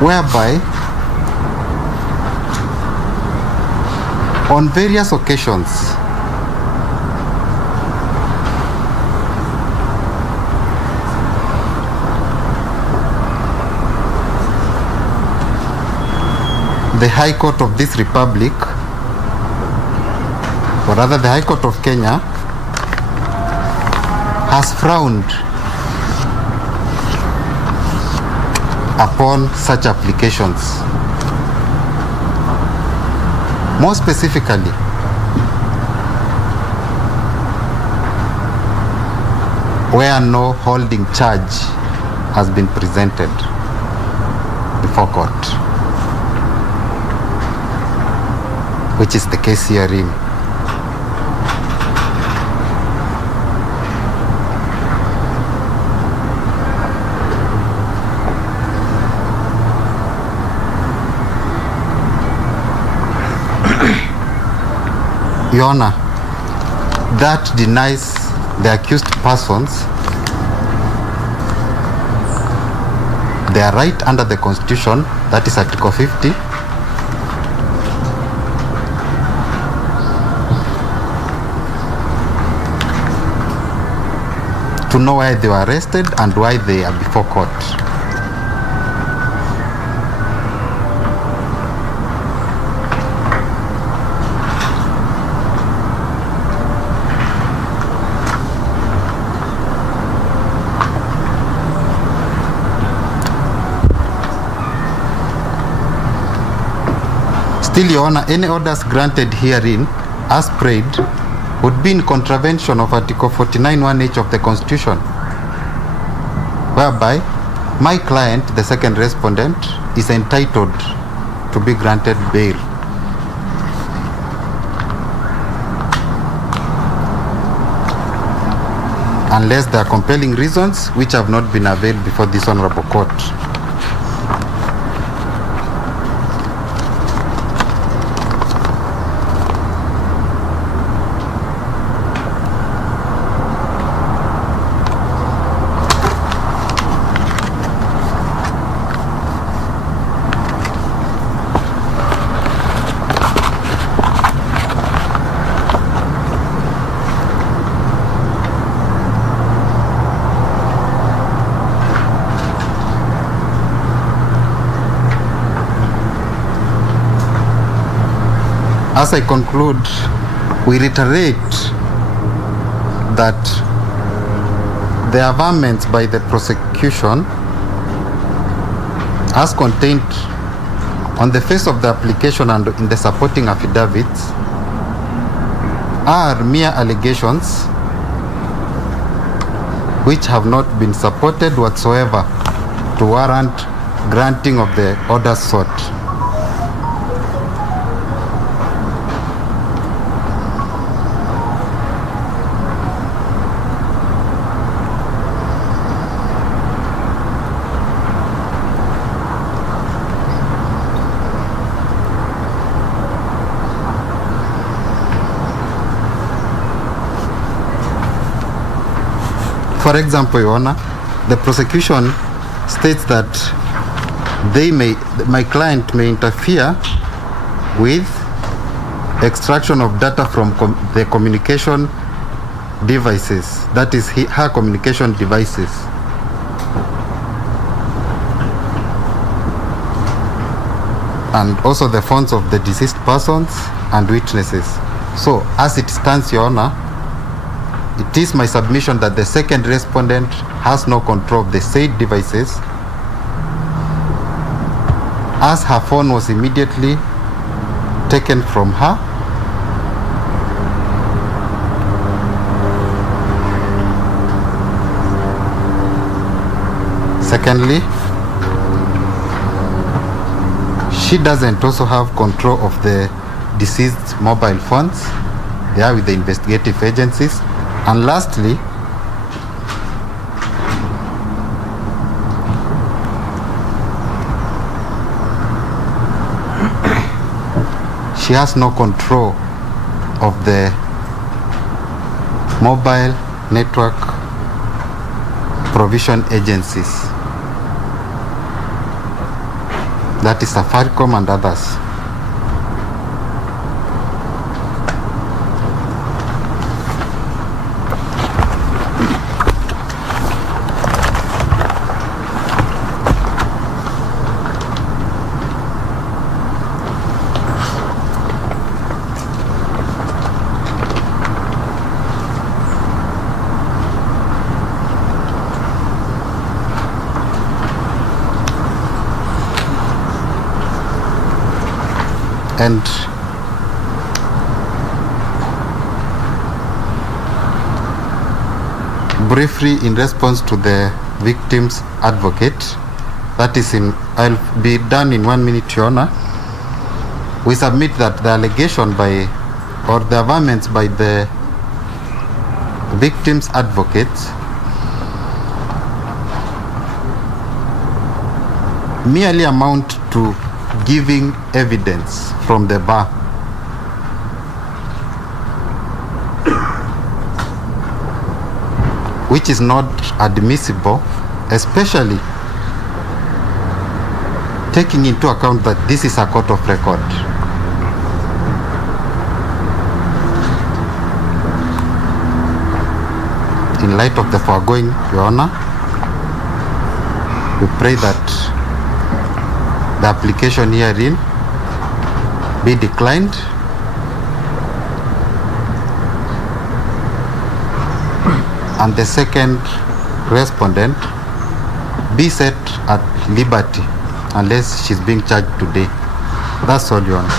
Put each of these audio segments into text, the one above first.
whereby on various occasions the High Court of this Republic, or rather the High Court of Kenya, has frowned upon such applications. More specifically, where no holding charge has been presented before court, which is the case herein. Your Honor, that denies the accused persons their right under the Constitution, that is Article 50, to know why they were arrested and why they are before court. Still, Your Honor, any orders granted herein, as prayed, would be in contravention of Article 49(1)(h) of the Constitution, whereby my client, the second respondent, is entitled to be granted bail. Unless there are compelling reasons which have not been availed before this honorable court. As I conclude, we reiterate that the averments by the prosecution, as contained on the face of the application and in the supporting affidavits, are mere allegations which have not been supported whatsoever to warrant granting of the orders sought. For example, Your Honor, the prosecution states that my client may interfere with extraction of data from the communication devices, that is her communication devices. And also the phones of the deceased persons and witnesses. So, as it stands, Your Honor, it is my submission that the second respondent has no control of the said devices, as her phone was immediately taken from her. Secondly, she doesn't also have control of the deceased mobile phones. They are with the investigative agencies. And lastly, she has no control of the mobile network provision agencies. that is Safaricom and others. And briefly, in response to the victim's advocate, that is I'll be done in 1 minute, Your Honor. We submit that the allegation or the averments by the victim's advocates merely amount to giving evidence from the bar. Which is not admissible, especially taking into account that this is a court of record. In light of the foregoing, Your Honor, we pray that the application herein be declined and the second respondent be set at liberty unless she's being charged today. That's all, Your Honor.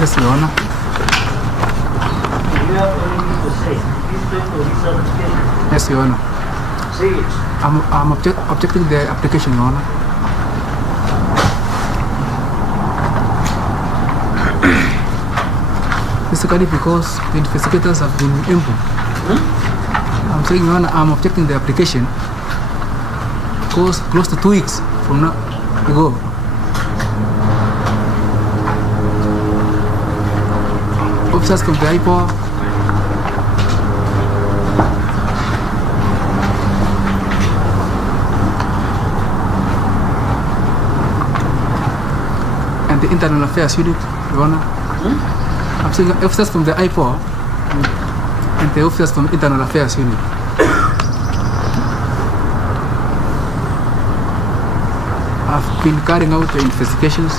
Yes, Your Honor. You have anything to say? Please take to this application. Yes, Your Honor. Say it. I'm objecting the application, Your Honor. Basically because the investigators have been involved. I'm saying, Your Honor, I'm objecting the application because close to 2 weeks from now ago, officers from the IPO and the Internal Affairs Unit, Your Honor. I'm saying officers from the IPO and the officers from Internal Affairs Unit. I've been carrying out the investigations.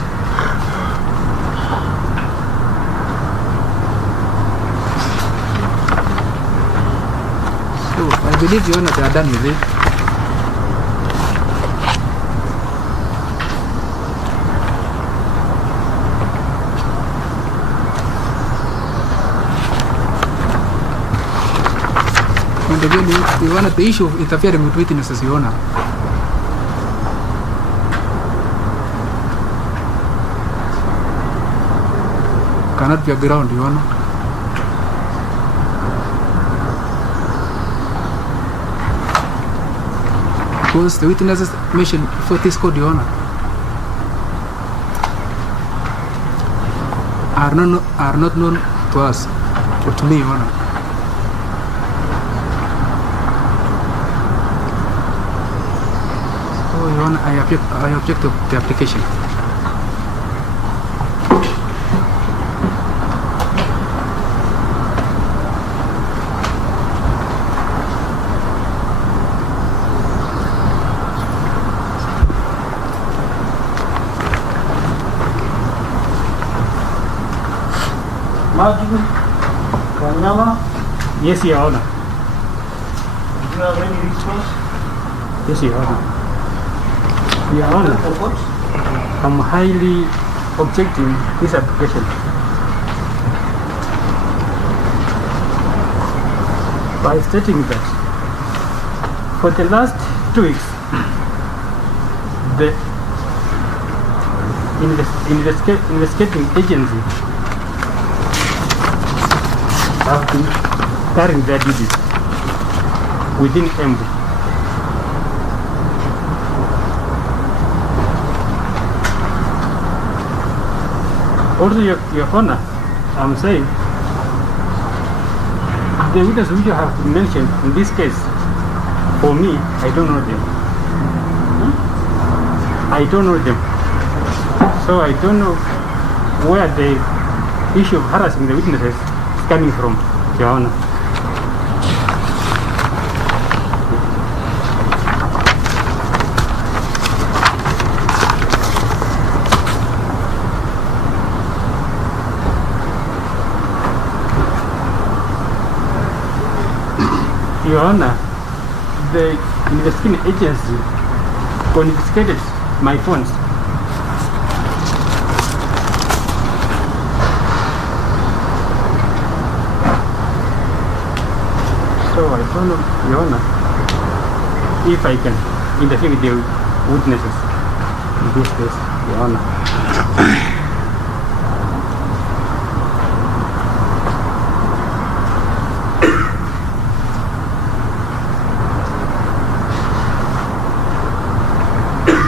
So I believe, Your Honor, they are done with it. And again, Your Honor, the issue of interfering with witnesses, Your Honor, cannot be a ground, Your Honor. Because the witnesses mentioned before this court, Your Honor, are not known to us or to me, Your Honor. So, Your Honor, I object to the application. Maju, Kanyama, Yes, Your Honor. do you have any response? Yes, Your Honor. Your Honor, What? I'm highly objecting this application. By stating that for the last 2 weeks, the investigating agency have been carrying their duties within Embu. Also, Your Honor, I'm saying the witnesses which have been mentioned in this case, for me, I don't know them. I don't know them. So I don't know where the issue of harassing the witnesses is coming from, Your Honor. Your Honor, the investigating agency confiscated my phones. So I don't know, Your Honor, if I can interfere with the witnesses in this case, Your Honor.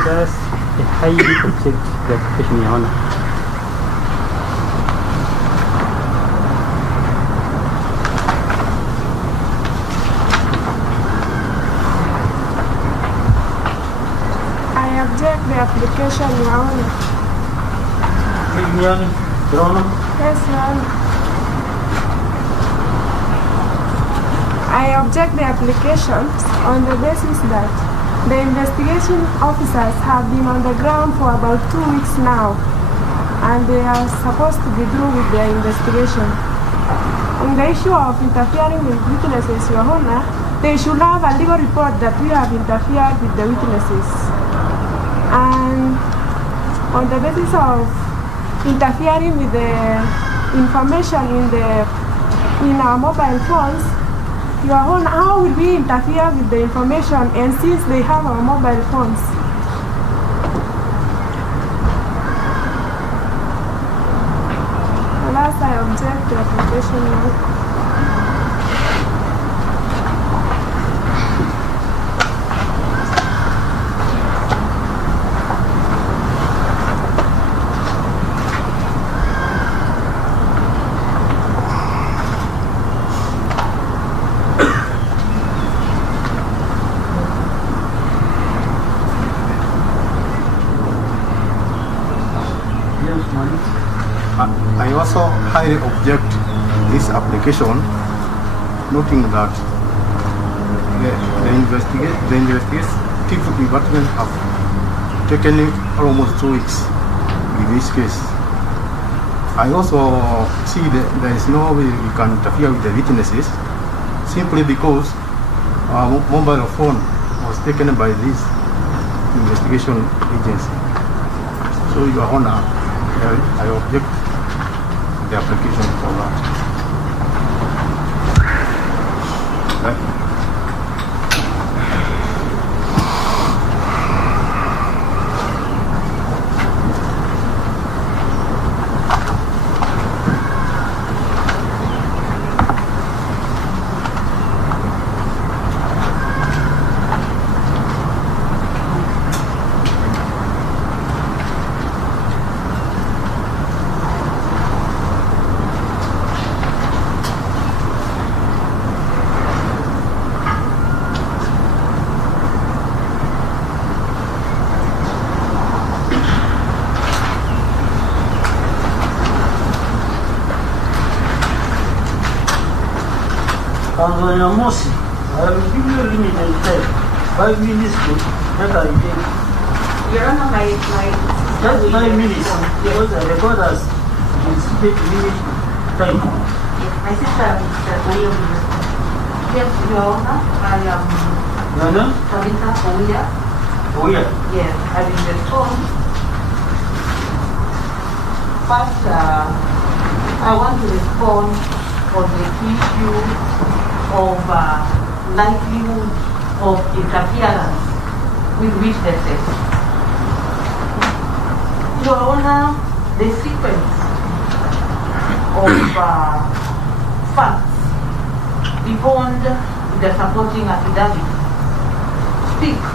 That's a highly object the application, Your Honor. I object the application, Your Honor. Your Honor. Yes, Your Honor. I object the application on the basis that the investigation officers have been on the ground for about 2 weeks now, and they are supposed to be through with their investigation. On the issue of interfering with witnesses, Your Honor, they should have a legal report that we have interfered with the witnesses. And on the basis of interfering with the information in our mobile phones, Your Honor, how will we interfere with the information and since they have our mobile phones? Alas, I object to the application now. I also highly object this application, noting that the investigative department have taken almost 2 weeks in this case. I also see that there is no way we can interfere with the witnesses simply because our mobile phone was taken by this investigation agency. So, Your Honor, I object the application for that. Tanzania Mosi, I will give you a limited time, 5 minutes to make a report. Your Honor, Just 5 minutes, because the recorders will speak limit time. my sister is Nairobi. Yes, Your Honor, I am Nana? Tabitha Oya. Oh yeah. Yes, I will respond. First, I want to respond on the issue of likelihood of interference with witnesses. Your Honor, the sequence of facts beyond the supporting affidavit speaks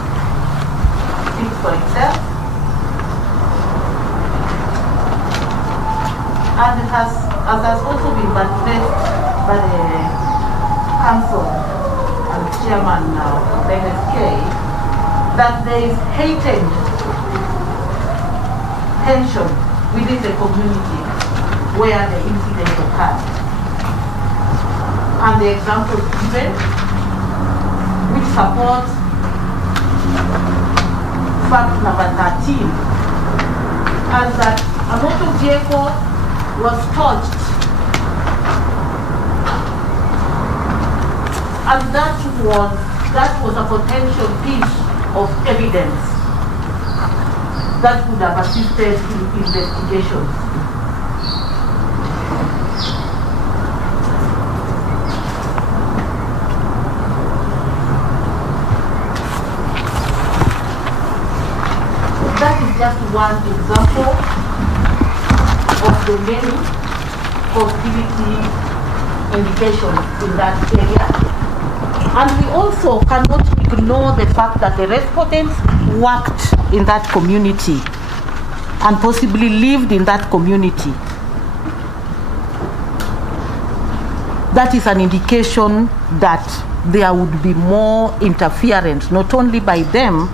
for itself, and as has also been manifest by the counsel and chairman of the NSK, that there is heightened tension within the community where the incident occurred. And the examples given, which supports fact number 13, and that a motor vehicle was touched, and that was a potential piece of evidence that would have assisted in investigations. That is just one example of the many possibility indications in that area. And we also cannot ignore the fact that the respondents worked in that community and possibly lived in that community. That is an indication that there would be more interference, not only by them,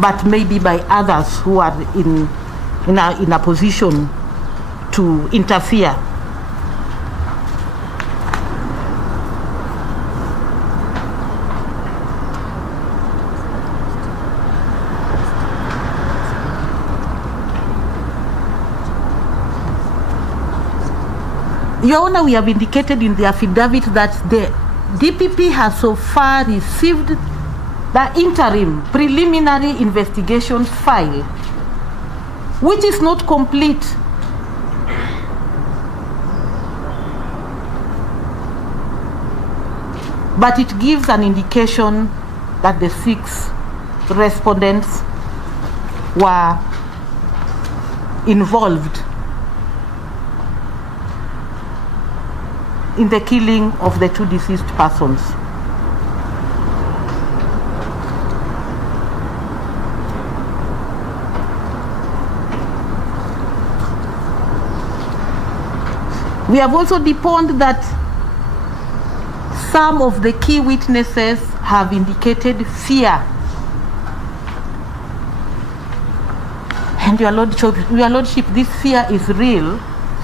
but maybe by others who are in a position to interfere. Your Honor, we have indicated in the affidavit that the DPP has so far received the interim preliminary investigation file, which is not complete. But it gives an indication that the 6 respondents were involved in the killing of the 2 deceased persons. We have also deponed that some of the key witnesses have indicated fear. And Your Lordship, this fear is real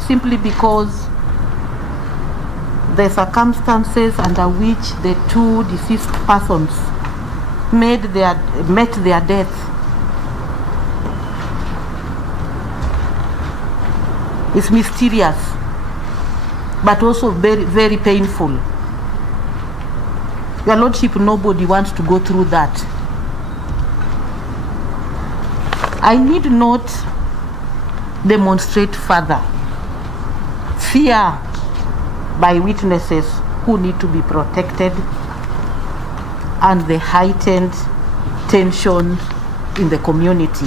simply because the circumstances under which the 2 deceased persons met their death is mysterious, but also very, very painful. Your Lordship, nobody wants to go through that. I need not demonstrate further fear by witnesses who need to be protected and the heightened tension in the community.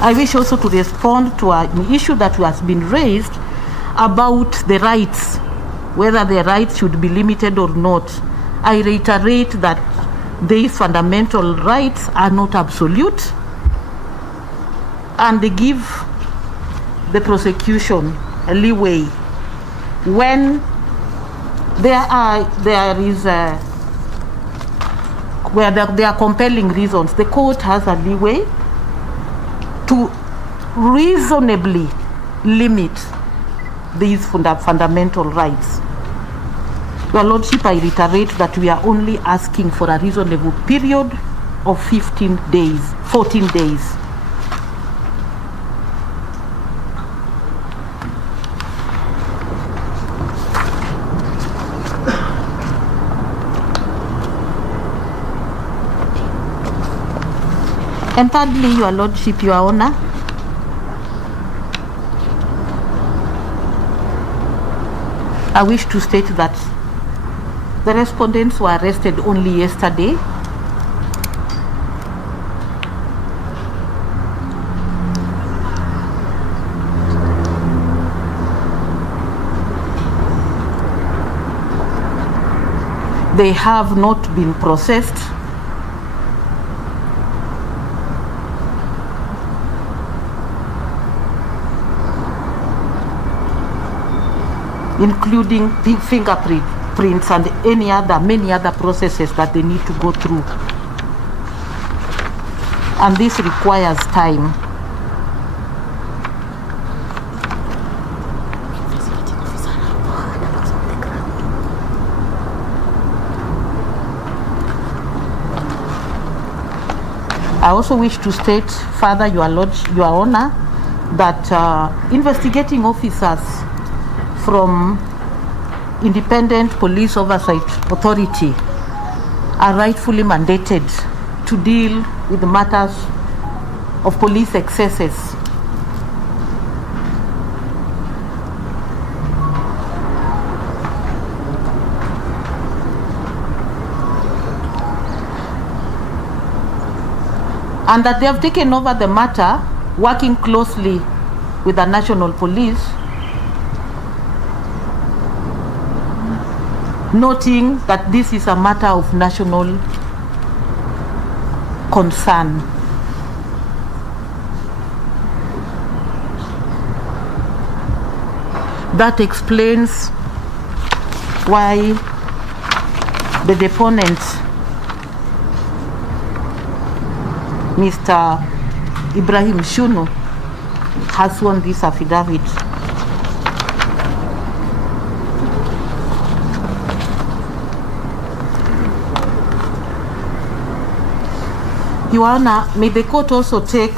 I wish also to respond to an issue that has been raised about the rights, whether the rights should be limited or not. I reiterate that these fundamental rights are not absolute, and they give the prosecution a leeway when there are compelling reasons. The court has a leeway to reasonably limit these fundamental rights. Your Lordship, I reiterate that we are only asking for a reasonable period of 14 days. And thirdly, Your Lordship, Your Honor, I wish to state that the respondents were arrested only yesterday. They have not been processed. Including fingerprints and many other processes that they need to go through. And this requires time. I also wish to state further, Your Honor, that investigating officers from Independent Police Oversight Authority are rightfully mandated to deal with matters of police excesses. And that they have taken over the matter, working closely with the National Police, noting that this is a matter of national concern. That explains why the deponent, Mr. Ibrahim Shunu, has sworn this affidavit. Your Honor, may the court also take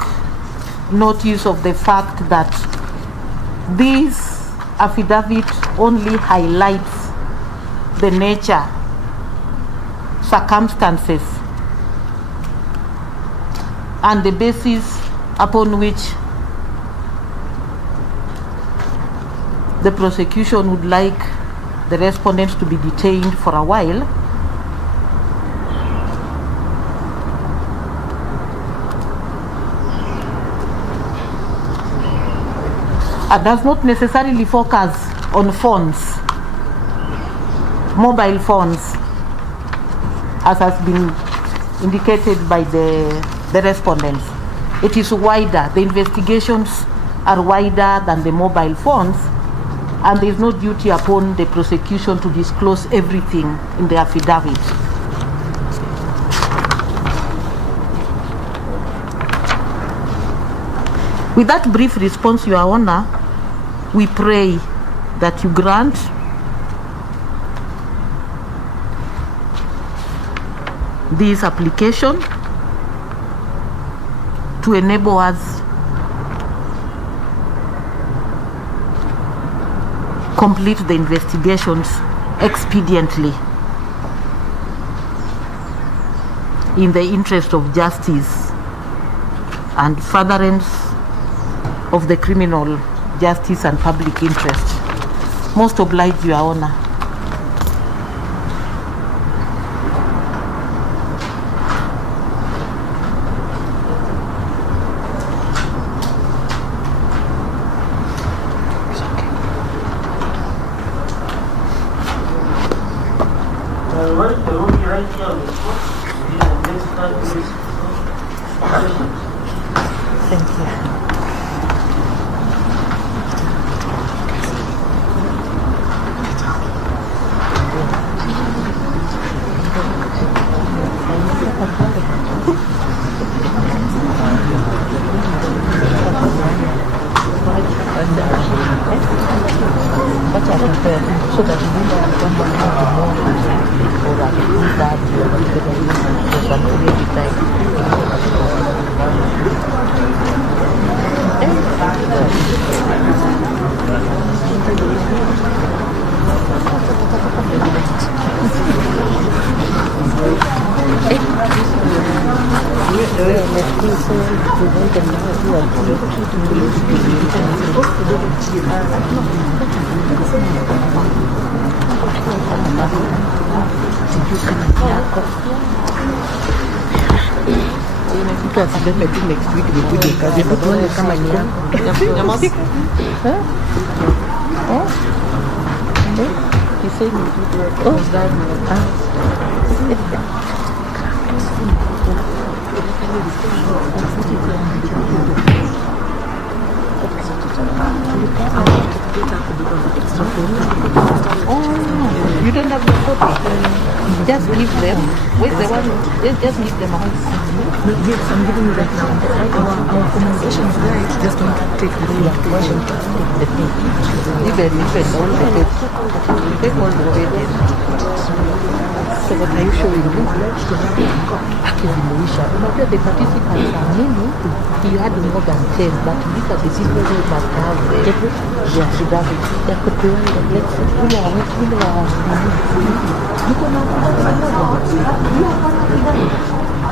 notice of the fact that this affidavit only highlights the nature, circumstances, and the basis upon which the prosecution would like the respondents to be detained for a while. Does not necessarily focus on phones, mobile phones, as has been indicated by the respondents. It is wider. The investigations are wider than the mobile phones, and there is no duty upon the prosecution to disclose everything in the affidavit. With that brief response, Your Honor, we pray that you grant this application to enable us complete the investigations expediently in the interest of justice and furtherance of the criminal justice and public interest. Most obliged, Your Honor. Thank you. Mtu asibebe tu next week nikuje kazi tuone kama ni yako. He said me to was that you don't have the copy. Just give them. Where's the one? Just give them a house. Yes, I'm giving you that now. Our communication is there. It's just going to take the whole application. Even all the take all the way there. So what are you showing me? Unajua the participants are many. You had more than 10, but these are the people who must have their affidavit. Ya kupeana let's say ule wa niko na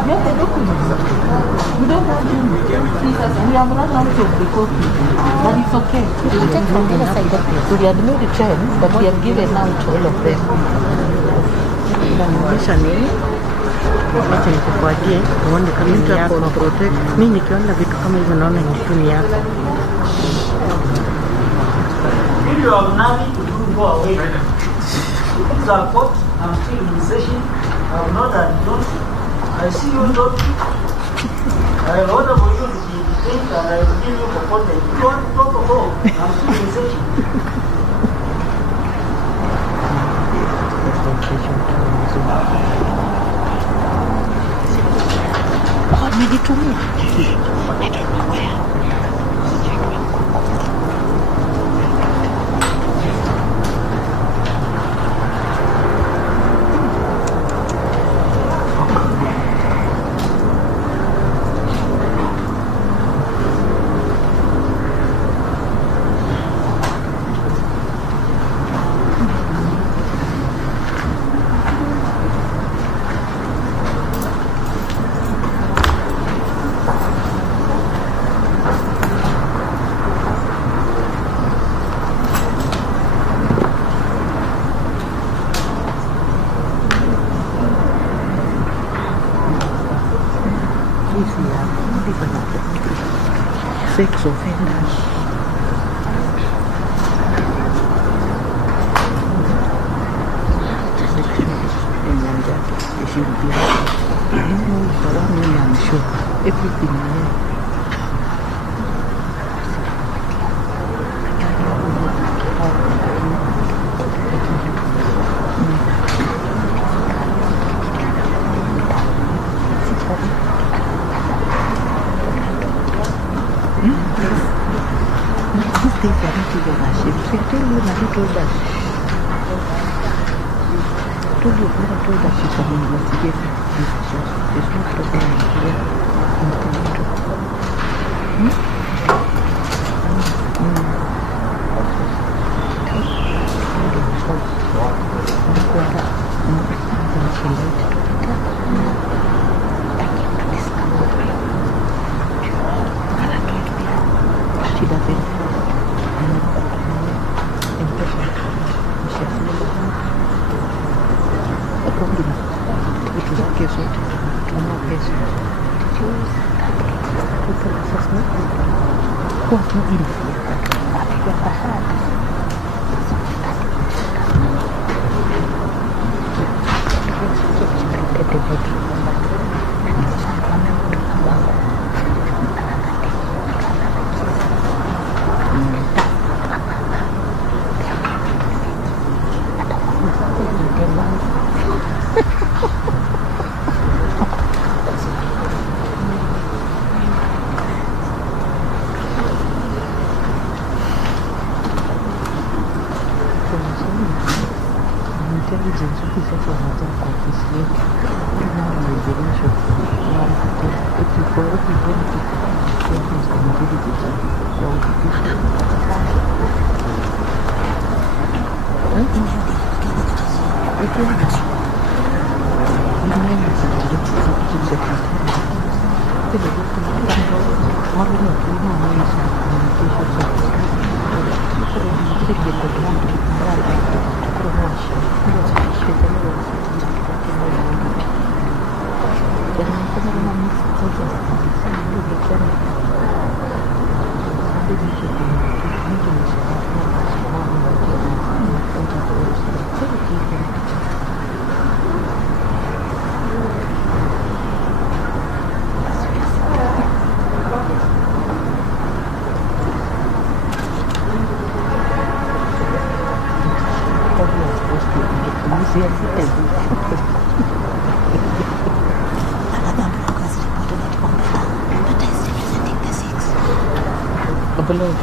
you have the documents. We don't have them. We have run out of the copy. But it's okay. We take from the other side. We had made 10, but we have given out all of them. Inaonyesha nini? Wacha nikufuatie uone kama ni yako. Mimi nikiona vitu kama hivyo naona ni tu ni yako. If you have nothing to do, go away. These are court. I'm still in session. I'm not done. I see you don't. I order for you to be detained and I will give you for content. You want to talk about? I'm still in session. Nijitumia. Sex offenders. They should be. I don't know if around me, I'm sure. Everything there. These things are not even ashamed. So I tell you, Nani told us. I told you, Nani told us she's an investigator. She's not talking here. She doesn't. Intelligence officers wanajaa kwa ofisi yetu. Kuna revelation. For every benefit, there is responsibility for education. Communication Belum,